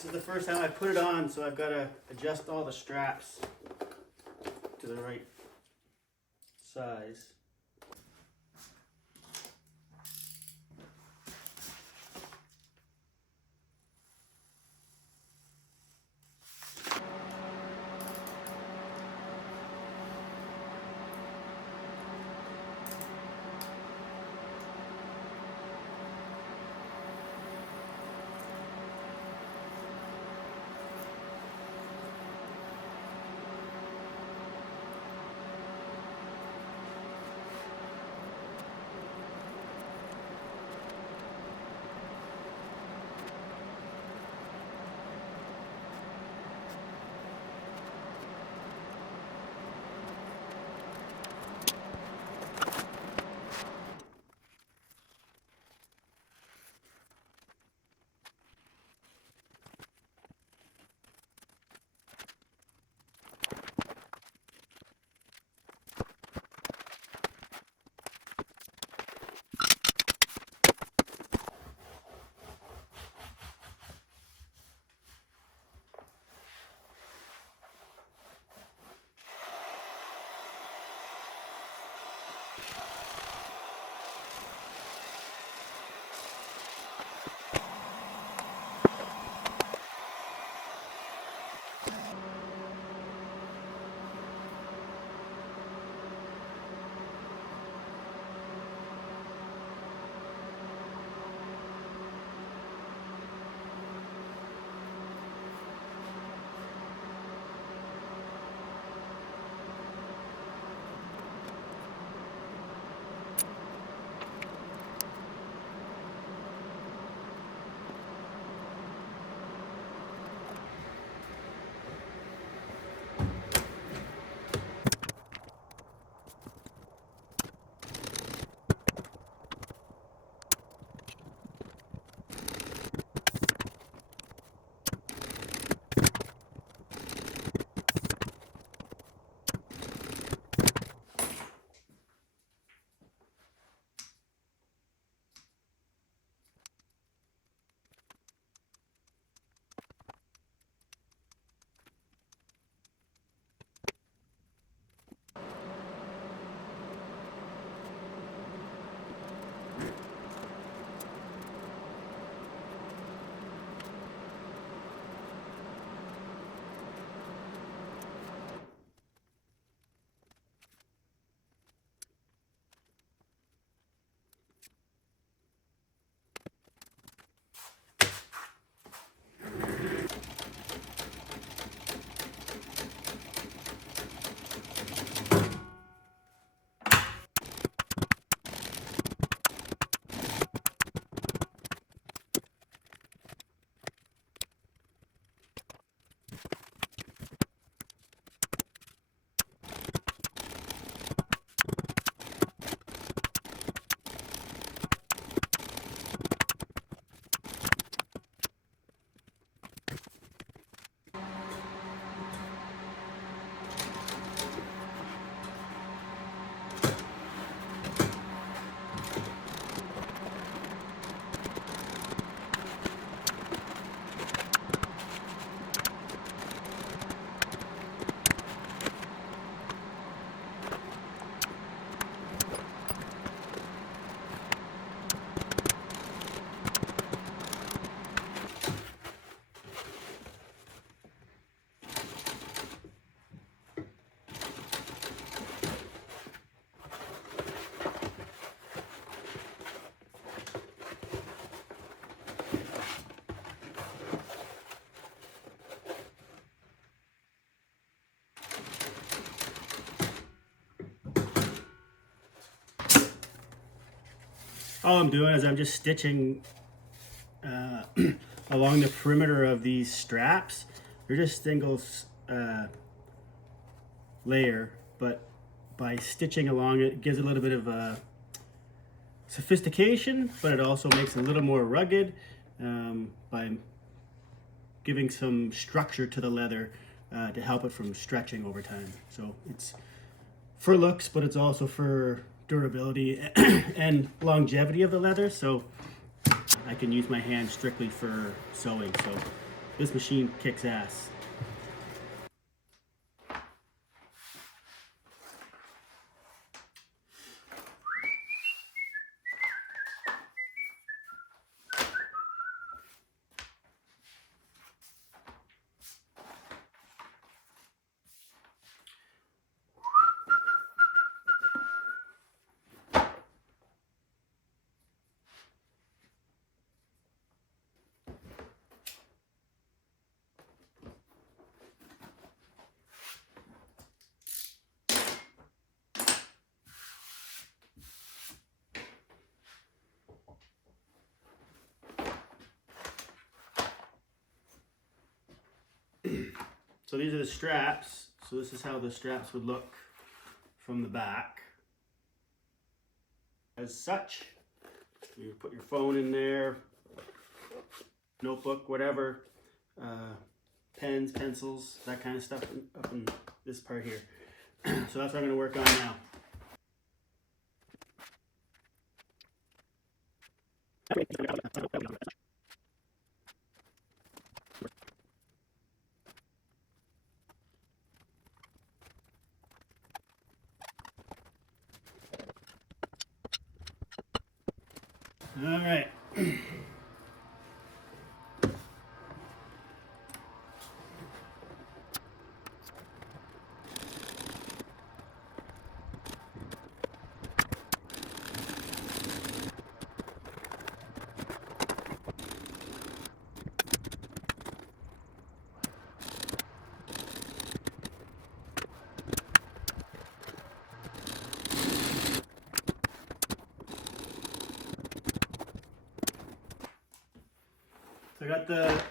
This is the first time I put it on, so I've got to adjust all the straps to the right size. All I'm doing is I'm just stitching along the perimeter of these straps. They're just single layer, but by stitching along it gives a little bit of sophistication, but it also makes it a little more rugged by giving some structure to the leather to help it from stretching over time. So it's for looks, but it's also for durability and longevity of the leather. So I can use my hand strictly for sewing. So This machine kicks ass. So these are the straps. So this is how the straps would look from the back. As such, you put your phone in there, notebook, whatever, pens, pencils, that kind of stuff up in this part here. So that's what I'm going to work on now. All right. So I got the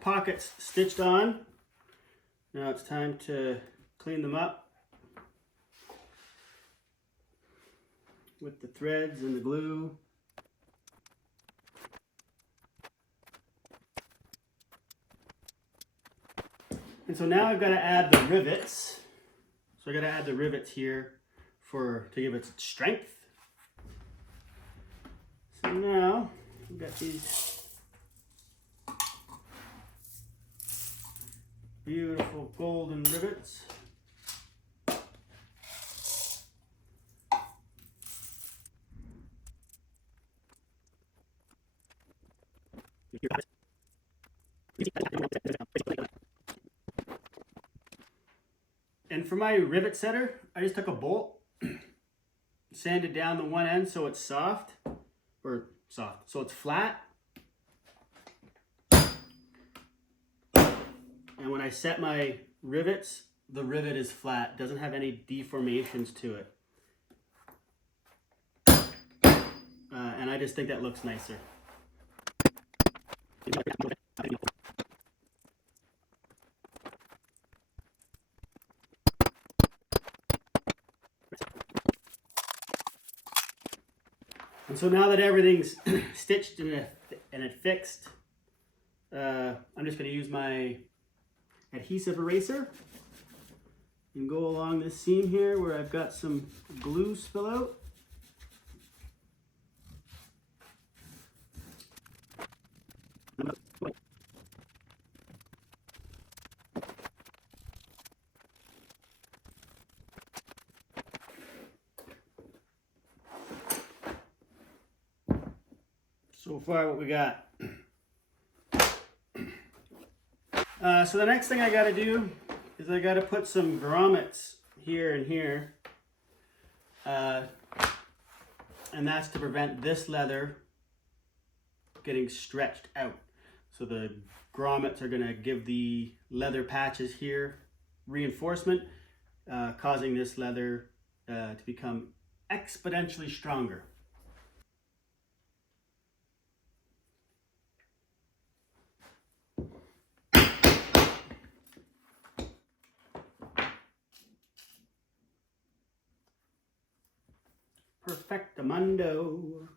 pockets stitched on. Now it's time to clean them up with the threads and the glue. And so now I've got to add the rivets. So I got to add the rivets here to give it strength. So now we've got these beautiful golden rivets. And for my rivet setter, I just took a bolt, sanded down the one end so it's soft, so it's flat. And when I set my rivets, the rivet is flat, doesn't have any deformations to it. And I just think that looks nicer. And so now that everything's stitched and it fixed, I'm just going to use my adhesive eraser and go along this seam here where I've got some glue spill out. So far what we got. So the next thing I got to do is I got to put some grommets here and here. And that's to prevent this leather getting stretched out. So the grommets are going to give the leather patches here reinforcement, causing this leather to become exponentially stronger. Perfectamundo.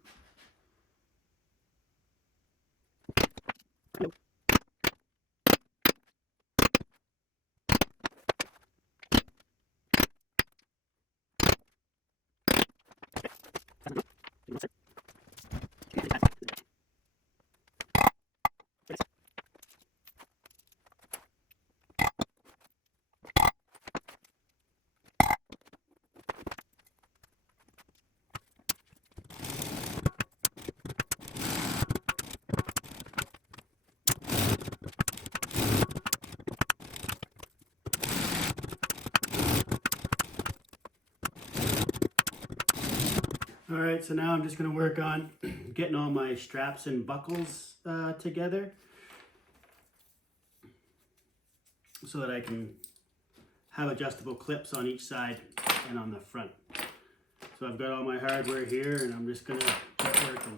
All right, so now I'm just gonna work on getting all my straps and buckles together so that I can have adjustable clips on each side and on the front. So I've got all my hardware here and I'm just gonna get working.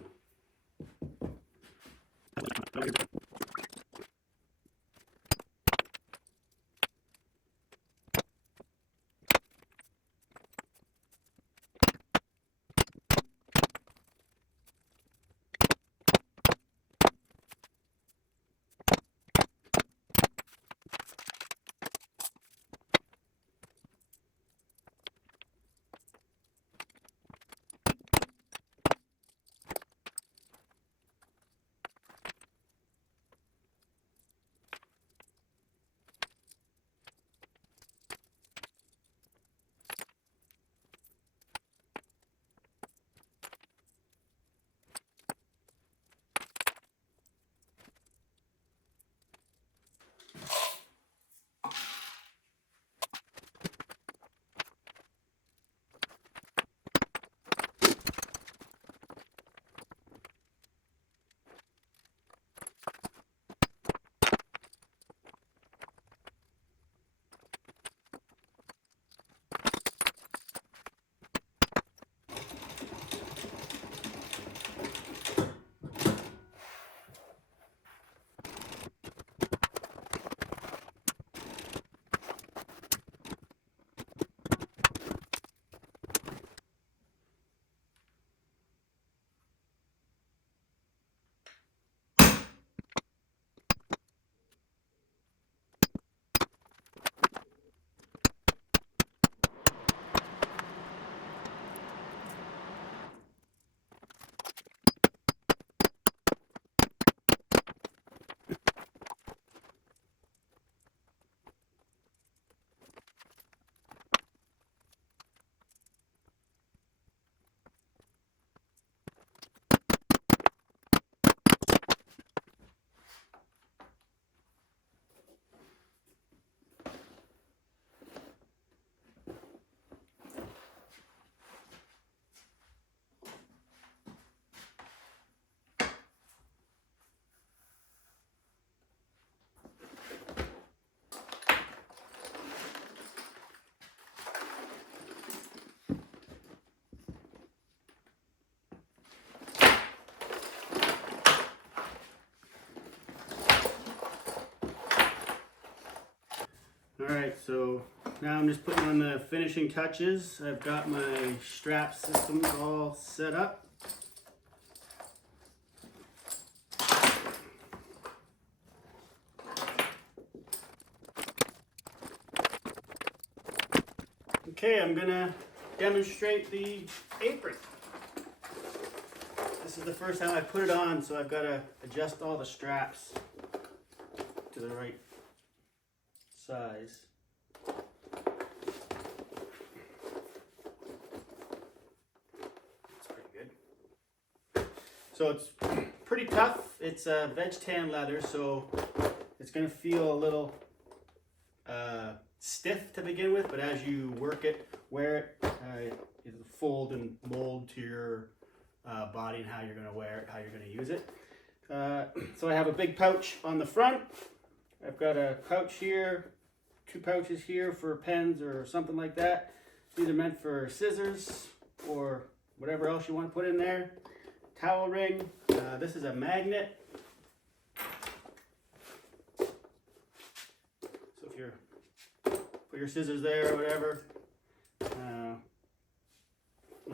All right, so now I'm just putting on the finishing touches. I've got my strap systems all set up. Okay, I'm gonna demonstrate the apron. This is the first time I put it on, so I've got to adjust all the straps to the right size. That's pretty good. So it's pretty tough. It's a veg tan leather, so it's going to feel a little stiff to begin with, but as you work it, wear it, it'll fold and mold to your body and how you're going to wear it, how you're going to use it. So I have a big pouch on the front. I've got a pouch here, 2 pouches here for pens or something like that. These are meant for scissors or whatever else you want to put in there. Towel ring. This is a magnet. So if you're put your scissors there or whatever. And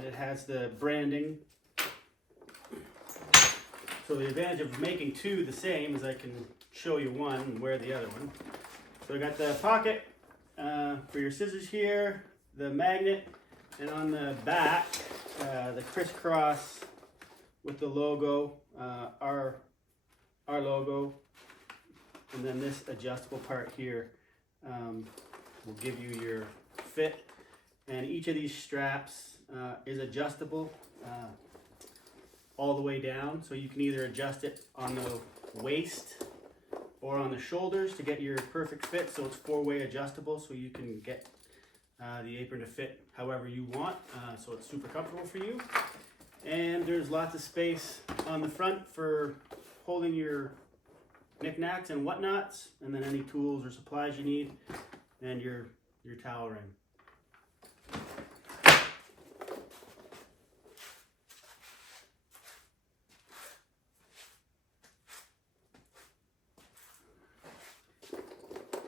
it has the branding. So the advantage of making 2 the same is I can show you one and wear the other one. So I got the pocket for your scissors here, the magnet, and on the back, the crisscross with the logo, our logo, and then this adjustable part here will give you your fit. And each of these straps is adjustable all the way down, so you can either adjust it on the waist or on the shoulders to get your perfect fit. So it's 4-way adjustable, so you can get the apron to fit however you want, so it's super comfortable for you. And there's lots of space on the front for holding your knickknacks and whatnots, and then any tools or supplies you need, and your towel ring.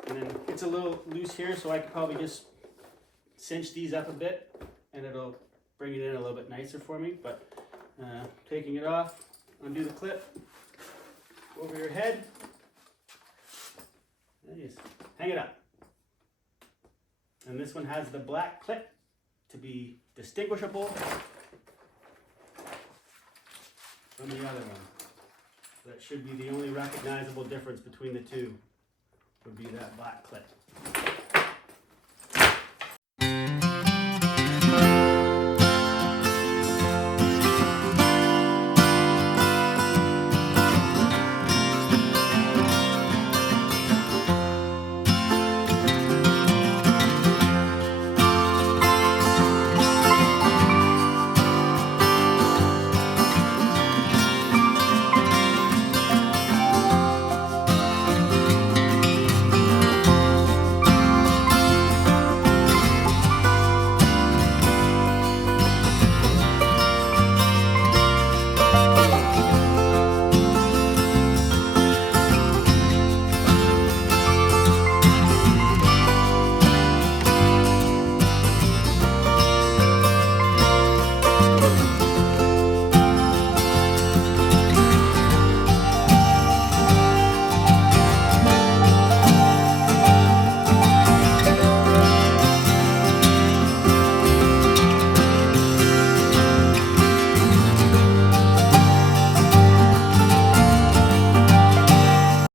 And then it's a little loose here, so I could probably just cinch these up a bit, and it'll bring it in a little bit nicer for me. But taking it off, undo the clip over your head, and just hang it up. And this one has the black clip to be distinguishable from the other one. That should be the only recognizable difference between the two, would be that black clip.